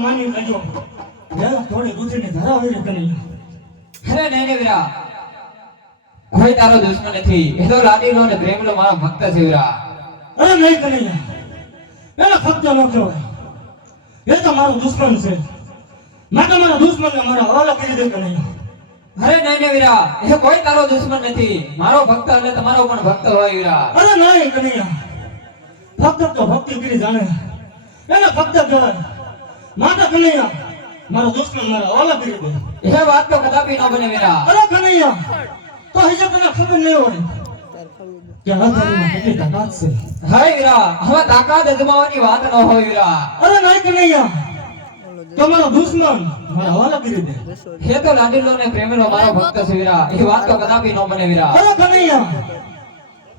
માની લેજો થોડી દૂધની ધરા હોય કે નહીં અરે નહીં ને વીરા કોઈ તારો દુશ્મન નથી એ તો લાડીલો ને પ્રેમલો મારો ભક્ત છે વીરા અરે નહીં કે નહીં એને ફક્ત ન કહેવાય એ તો મારો દુશ્મન છે માટે મારા દુશ્મનને મારા હવાલા કરી દે કે નહીં અરે નહીં ને વીરા એ કોઈ તારો દુશ્મન નથી મારો ભક્ત અને તમારો પણ ભક્ત હોય વીરા અરે નહીં કે નહીં ફક્ત તો ભક્તિ કરી જાણે એને ફક્ત કહેવાય માટે કે નહીં મારો દુશ્મન મારા હવાલા કરી દે એ વાત તો કદાપી ન બને વીરા અરે કનૈયા તો હજુ તને ખબર નહીં હોય કે આ તારીમાં કેટલી તાકાત છે હાય વીરા હવે તાકાત અજમાવવાની વાત ન હોય વીરા અરે નહીં કનૈયા તમારો દુશ્મન મારા હવાલા કરી દે હે તો લાડીલો ને પ્રેમલો મારો ભક્ત છે વીરા એ વાત તો કદાપી ન બને વીરા અરે કનૈયા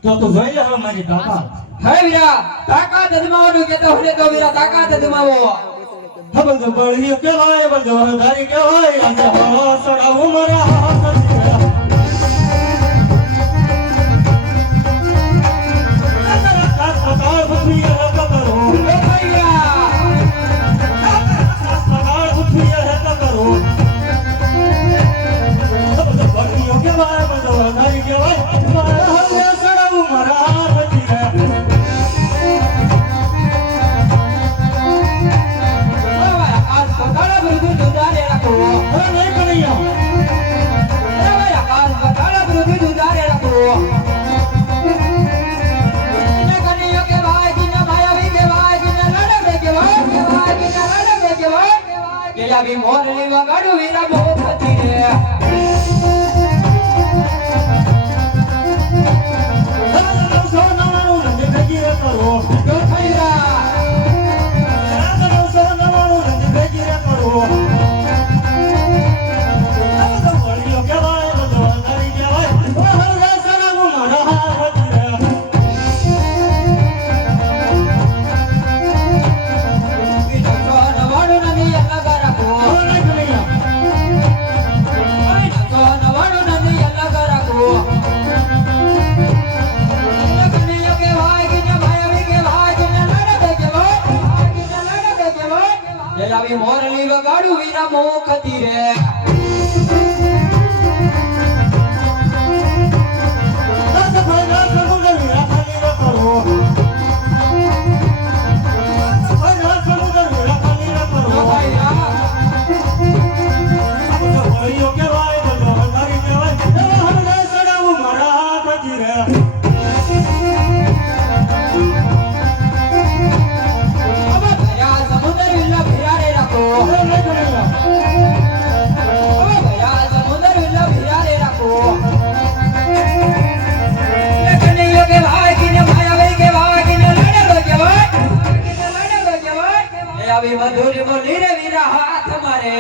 તો જોઈ લે હવે મારી તાકાત હાય વીરા તાકાત અજમાવવાનું કેતો હોય તો વીરા તાકાત અજમાવો હબલ બળિયો કેવાય બલ જવાદારી કેવાય આજે હવા સડાવું મારા હાથ કેલાવી મોરલી વગાડું વીરા બહુ થતી રે મોરલી વગાડું વીરા મોખતી રે મધુર બોલી રે વીરા હાથ મારે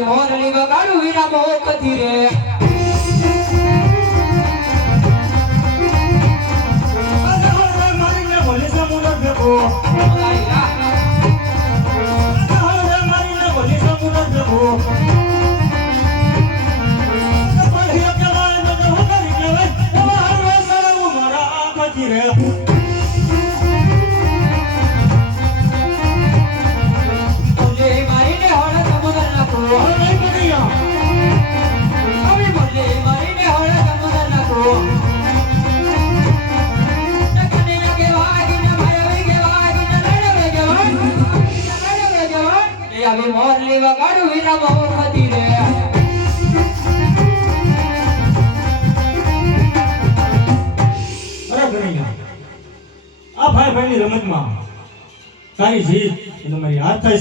મોરલી વગાડું વીરા મોખતી રે મારીને બોલે સમુદ્ર ભેગો મારીને બોલે સમુદ્ર ભેગો મોરલી વગાડું વીરા મોખતી રે આ ભાઈ ભાઈની રમતમાં તારી જીત એ તમારી હાથ થાય